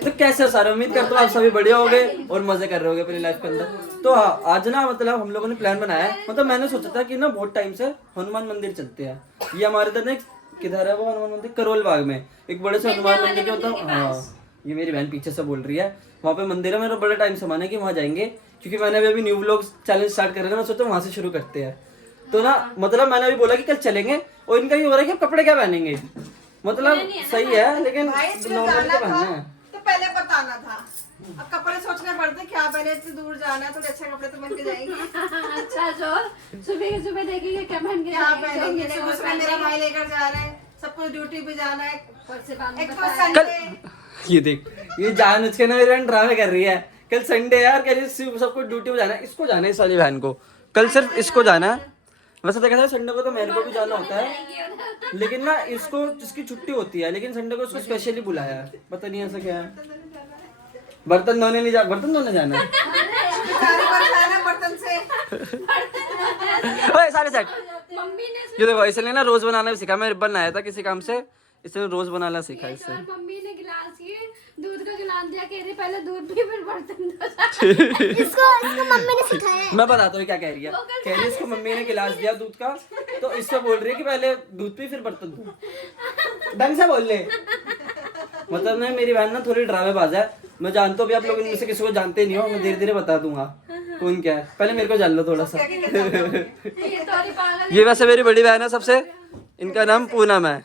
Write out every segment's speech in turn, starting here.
तो कैसे हो सारे, उम्मीद करता हूँ आप सभी बढ़िया होगे और मजे कर रहे होगे अपनी लाइफ के अंदर। तो हाँ, आज ना मतलब हम लोगों ने प्लान बनाया है। मतलब मैंने सोचा था कि ना बहुत टाइम से हनुमान मंदिर चलते हैं। ये हमारे इधर ना किधर है वो हनुमान मंदिर, करोल बाग में एक बड़े से हनुमान मंदिर के मतलब। हाँ, ये मेरी बहन पीछे से बोल रही है, वहाँ पे मंदिर है। मेरा बड़े टाइम से मन है कि वहाँ जाएंगे, क्योंकि मैंने अभी न्यू व्लॉग चैलेंज स्टार्ट कर रहे हैं। मैं सोचा वहाँ से शुरू करते हैं। तो ना मतलब मैंने अभी बोला कि कल चलेंगे, और इनका ये हो रहा है कि कपड़े क्या पहनेंगे। मतलब सही है लेकिन नॉर्मल तो पहनना है। तो पहले बताना था, अब कपड़े सोचने पड़ते क्या पहले, इतनी दूर जाना है तो अच्छे कपड़े तो पहन के जाएंगे। अच्छा, जो सुबह देखेंगे क्या पहन के क्या पहनेंगे, उसमें मेरा भाई लेकर जा रहे हैं, सबको ड्यूटी पे जाना है। एक तो कल संडे, ये देख, ये जान उसके ना मेरे ड्रामे कर रही है। कल संडे यार, कल सबको ड्यूटी पे जाना है। इसको जाना है, इस वाली बहन को कल सिर्फ इसको जाना है। वैसे देखा जाए संडे को तो मेरे को भी जाना होता है, लेकिन ना इसको जिसकी छुट्टी होती है, लेकिन संडे को उसको स्पेशली बुलाया है। पता नहीं ऐसा क्या है। बर्तन धोने नहीं बर्तन धोने जाना है। बेचारे परेशान है बर्तन से। ओए सारे सेट, मम्मी ने ये देखो इसलिए ना रोज बनाना भी सीखा। मैं रिबन आया था किसी काम से, इसने रोज बनाना सीखा इससे। मम्मी ने गिलास ये दूध का गिलास दिया, कह रही पहले दूध पी फिर बर्तन धो। इसको मम्मी ने सिखाया। मैं बताता हूँ क्या कह रही है। कह रही है इसको मम्मी ने गिलास दिया दूध का, तो इससे बोल रही है कि पहले दूध पी फिर बर्तन धो। ढंग से बोल ले। मतलब ना मेरी बहन ना थोड़ी ड्रामेबाज है। मैं जानता हूँ भी आप लोग इनमें से किसी को जानते नहीं हो, मैं धीरे धीरे बता दूंगा कौन क्या है। पहले मेरे को जान लो थोड़ा सा। ये तोरी पागल ये वैसे मेरी बड़ी बहन है सबसे, इनका नाम पूनम है।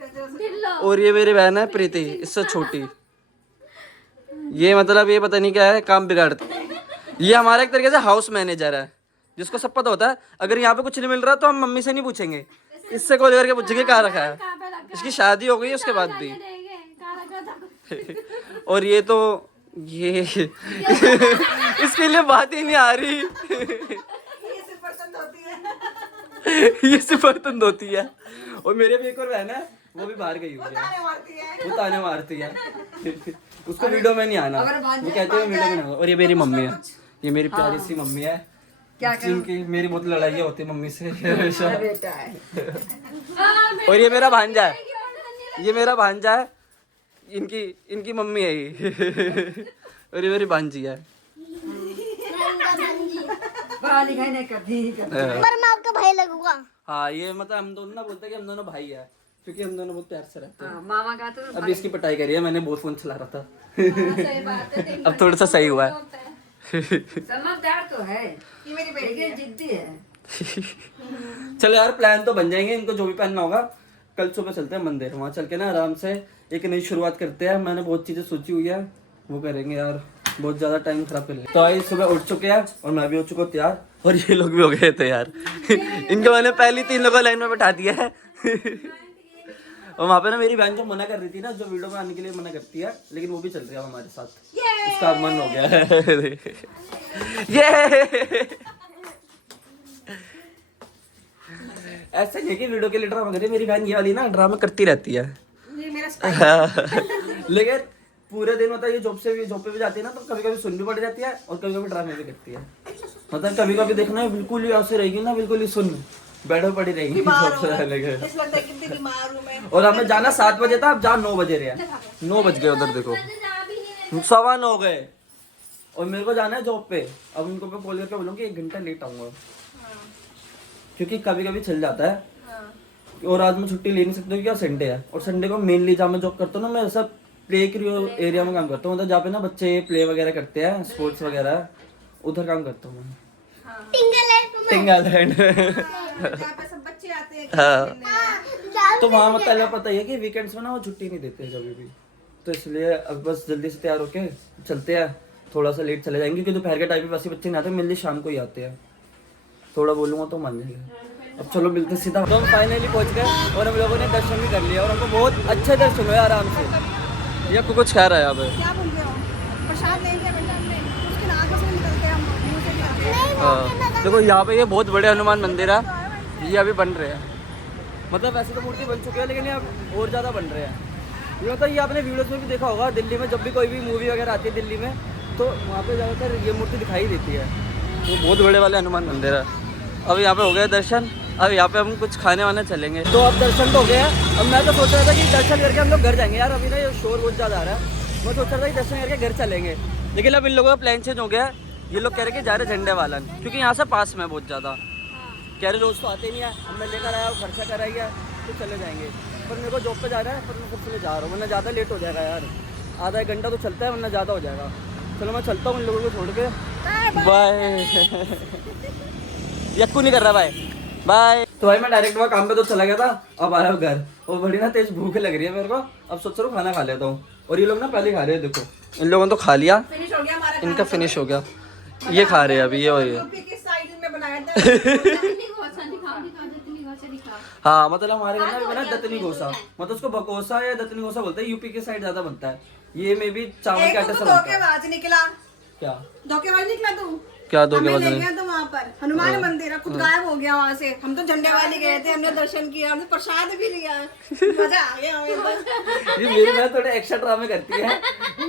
ढिल्लो। और ये मेरी बहन है प्रीति, इससे छोटी। ये मतलब ये पता नहीं क्या है, काम बिगाड़ती। ये हमारा एक तरीके से हाउस मैनेजर है, जिसको सब पता होता है। अगर यहाँ पे कुछ नहीं मिल रहा तो हम मम्मी से नहीं पूछेंगे, इससे कॉल करके पूछेंगे कहाँ रखा है। कहाँ पे रखा? इसकी शादी हो गई उसके बाद भी। देंगे, कहाँ रखा था? और ये तो ये इसके लिए बात ही नहीं आ रही। ये सिर्फ बर्तन धोती है, ये सिर्फ बर्तन धोती है। और मेरे भी एक और बहन है, वो भी बाहर गई हुई है, ताने मारती है। वो ताने मारती है। उसको वीडियो में नहीं आना, वो कहते हैं वीडियो में नहीं आना। और ये मेरी मम्मी है, ये मेरी प्यारी सी मम्मी है, जिनकी मेरी बहुत लड़ाई होती है मम्मी से हमेशा। और ये मेरा भांजा है, ये मेरा भांजा है, इनकी मम्मी है ये। और ये मेरी भांजी है। पर मैं आपका भाई लगूंगा। हाँ, ये मतलब हम दोनों ना बोलते हैं कि हम दोनों भाई है, क्योंकि हम दोनों बहुत प्यार से रहते हैं। मामा का तो अभी इसकी पिटाई करी है मैंने, बहुत फोन चला रहा था। सही बात है। अब थोड़ा सा सही हुआ है। समझदार तो है, ये मेरी बेटी है, जिद्दी है। चलो यार, प्लान तो बन जाएंगे। इनको जो भी पहनना होगा, कल सुबह चलते हैं मंदिर। वहाँ चल के ना आराम से एक नई शुरुआत करते हैं। मैंने बहुत चीजें सोची हुई है, वो करेंगे यार। बहुत ज्यादा टाइम खराब कर लिया। तो आज सुबह उठ चुके हैं और मैं भी हो चुका तैयार, और ये लोग भी हो गए थे यार। इनको मैंने पहली 3 लोगों लाइन में बैठा दिया है। और वहाँ पे ना मेरी बहन जो मना कर रही थी ना, जो वीडियो में आने के लिए मना करती है, लेकिन वो भी चल रही है हमारे साथ। उसका मन हो गया है। ये ऐसा नहीं कि वीडियो के लिए ड्रामा कर रही है मेरी बहन। ये वाली ना ड्रामा करती रहती है। ये मेरा स्टाइल। लेकिन पूरे दिन मतलब ये जॉब पे भी जाती है ना, तो कभी कभी सुन भी पड़ जाती है और कभी कभी ड्रामे भी करती है। मतलब कभी कभी देखना है बिल्कुल ही ऐसे रहेगी ना, बिल्कुल ही सुन बैठो पड़ी रहेगी जॉब से रहने के। इस वक्त कितनी बीमार हूँ मैं। और हमें जाना 7 बजे था, अब जहाँ 9 बजे रहे। 9 बज गए उधर, देखो 9:15 गए। और मेरे को जाना है जॉब पे। अब उनको पे कॉल करके बोलूँगी 1 घंटा लेट आऊंगा, क्योंकि कभी कभी चल जाता है। और आज मैं छुट्टी ले नहीं सकता क्योंकि आज संडे है। और संडे को मेनली जहाँ मैं जॉब करता हूँ ना, मैं सब प्ले एरिया में काम करता हूँ। मतलब जहाँ पे ना बच्चे प्ले वगैरह करते हैं, स्पोर्ट्स वगैरह, उधर काम करता हूँ मैं। टिंगलैंड। जहाँ पे सब बच्चे आते हैं हाँ, हाँ, तो वहाँ मतलब पता ही है कि वीकेंड्स में ना वो छुट्टी नहीं देते कभी भी। तो इसलिए अब बस जल्दी से तैयार होके चलते हैं। थोड़ा सा लेट चले जाएंगे क्योंकि दोपहर के टाइम पे वैसे बच्चे नहीं आते, मिलने शाम को ही आते हैं। थोड़ा बोलूँगा तो मान जाएंगे। अब चलो मिलते सीधा। तो हम फाइनली पहुँच गए और हम लोगों ने दर्शन भी कर लिया, और हमको बहुत अच्छे दर्शन हुए आराम से। ये आपको कुछ खा रहा है यहाँ पे? क्या बोल रहे हो? प्रसाद लेंगे बेटा, उसके नाक से निकलते हैं हम मुंह से खाते हैं। हाँ, देखो यहाँ पे ये बहुत बड़े हनुमान मंदिर है, ये अभी बन रहे हैं। मतलब वैसे तो मूर्ति बन चुकी है, लेकिन ये अब और ज़्यादा बन रहे हैं। ये मतलब ये आपने वीडियोस में भी देखा होगा, दिल्ली में जब भी कोई भी मूवी वगैरह आती है दिल्ली में, तो वहाँ पे ज़्यादातर ये मूर्ति दिखाई देती है। वो बहुत बड़े वाले हनुमान मंदिर है। अब यहाँ पे हो गए दर्शन, अब यहाँ पे हम कुछ खाने वाने चलेंगे। तो अब दर्शन तो हो गया है। अब मैं तो सोच रहा था कि दर्शन करके हम लोग घर जाएंगे यार। अभी ना ये शोर बहुत ज़्यादा आ रहा है, मैं सोच रहा था कि दर्शन करके घर चलेंगे, लेकिन अब इन लोगों का प्लान चेंज हो गया है। ये लोग कह रहे कि जा रहे झंडे वालन, क्योंकि यहाँ से पास में है बहुत ज़्यादा। कह रहे रोज़ तो आते नहीं है, अब मैं लेकर आया हूँ, खर्चा कराई है तो चले जाएंगे। पर मेरे को जॉब पे जाना है, पर मैं खुद से जा रहा हूँ, वरना ज़्यादा लेट हो जाएगा यार। आधा एक घंटा तो चलता है, वरना ज़्यादा हो जाएगा। चलो मैं चलता हूँ इन लोगों को छोड़ के। बाय। यक्कू नहीं कर रहा बाय बाय। तो भाई मैं डायरेक्ट वहाँ काम पे तो चला गया था, अब आया हूँ घर और बड़ी ना तेज भूख लग रही है मेरे को। अब सोच रहा हूँ खाना खा लेता हूँ। और ये लोग ना पहले खा रहे हैं, देखो इन लोगों ने तो खा लिया, फिनिश हो गया हमारा इनका फिनिश हो गया। ये खा रहे हैं अभी, ये और ये। यूपी की साइड में बनाया था। दतनी घोसा दिखाओ, दतनी घोसा दिखाओ। हाँ मतलब हमारे घर में बना दतनी घोसा, मतलब उसको बकोसा या दतनी घोसा बोलते हैं। यूपी के साइड ज्यादा बनता है ये, में भी चावल के एक आटे तो से बनता है। धोखेबाज निकला। क्या धोखेबाज निकला तू? क्या हमें धोखेबाज ले नहीं? गया तो वहाँ पर हनुमान मंदिर है, खुद गायब हो गया वहाँ से। हम तो झंडे वाले गए थे, हमने दर्शन किया, हमने प्रसाद भी लिया, मजा आ गया हमें तो। ये मेरी बहन थोड़े एक्स्ट्रा ड्रामे करती है,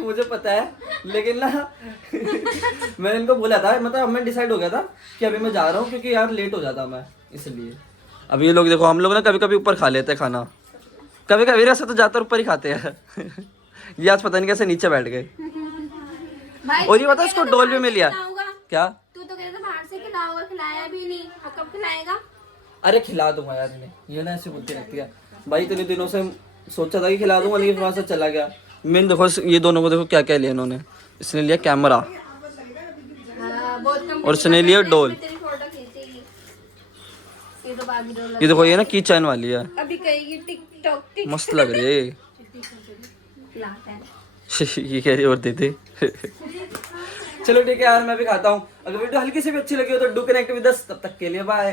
मुझे पता है, लेकिन ना मैंने इनको बोला था, मतलब हमें डिसाइड हो गया था कि अभी मैं जा रहा हूँ, क्योंकि यार लेट हो जाता मैं, इसलिए। अब ये लोग देखो, हम लोग ना कभी कभी ऊपर खा लेते हैं खाना, कभी कभी वैसे तो ज्यादातर ऊपर ही खाते हैं। ये आज पता नहीं कैसे नीचे बैठ गए। और ये पता है इसको डोल भी मिल गया। क्या? तू तो कह रहा था बाहर से खिलाओगा, खिलाया भी नहीं, और कब खिलाएगा? अरे खिला दूंगा यार इन्हें, ये ना ऐसे बोलती रहती है भाई। इतने दिनों से सोचा था कि खिला दूंगा, लेकिन वहां से चला गया। मैंने देखो ये दोनों को देखो क्या क्या लिया इन्होंने। इसने लिया कैमरा और इसने लिया डोल। ये देखो ये ना की चैन वाली है, अभी कहेगी टिकटॉक मस्त लग रही है। ये कह रही और दे दे। चलो ठीक है यार, मैं भी खाता हूँ। अगर वीडियो हल्की सी भी अच्छी लगी हो तो डू कनेक्ट विद अस। तब तक के लिए बाय।